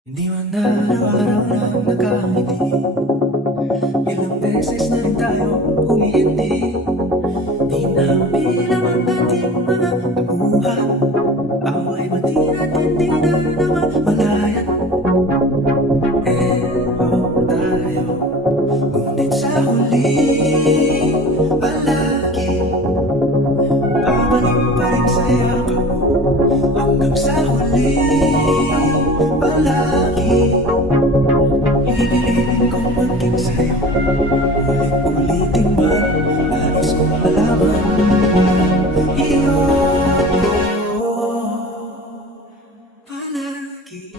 Hindi man araw-araw na nagkangiti. Ilang beses na rin tayo humihindi. Di na bilang ang ating mga nabuhat. Away man di at hindi na namamalayan. Tayo, ngunit sa huli palagi babalik pa rin sa yakap mo. Hanggang sa huli palagi pipiliin kong maging sa'yo. Ulit-ulitin man, nais kong malaman iyo palagi.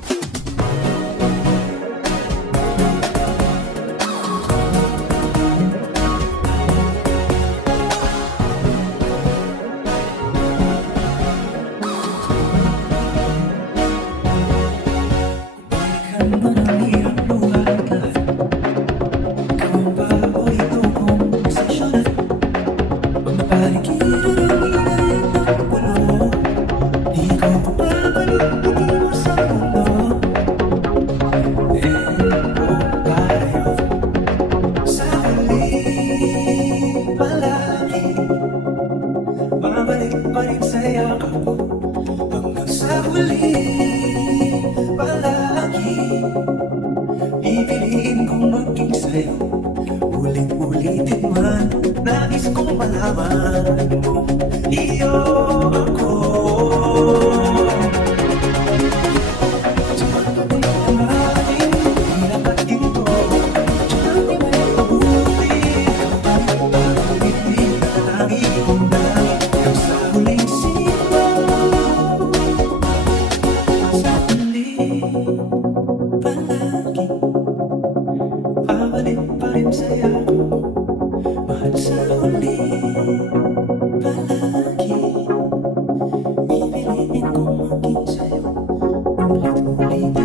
Balikan man ang hirap luha at lahat. Ikaw ang bago, ito kong desisyon. Pag napaligiran ang inay ng gulo, di ko papabalik, hindi mo sa mundo. Tayo, sa huli palagi babalik pa rin sa yakap mo. Hanggang sa huli palagi pipiliin kong maging sa'yo. Ulit-ulitin man, nais kong malaman mo iyo ako. Sumagutin ang ating hirap at ginto. Tsaka di may mabuti. Ang ngiti na tangi kong dalangin. Hanggang sa huling sigaw. Sa huli palagi babalik pa rin sa yakap mo. Mahal sa huli palagi pipiliin kong maging sa'yo. Ulit-ulit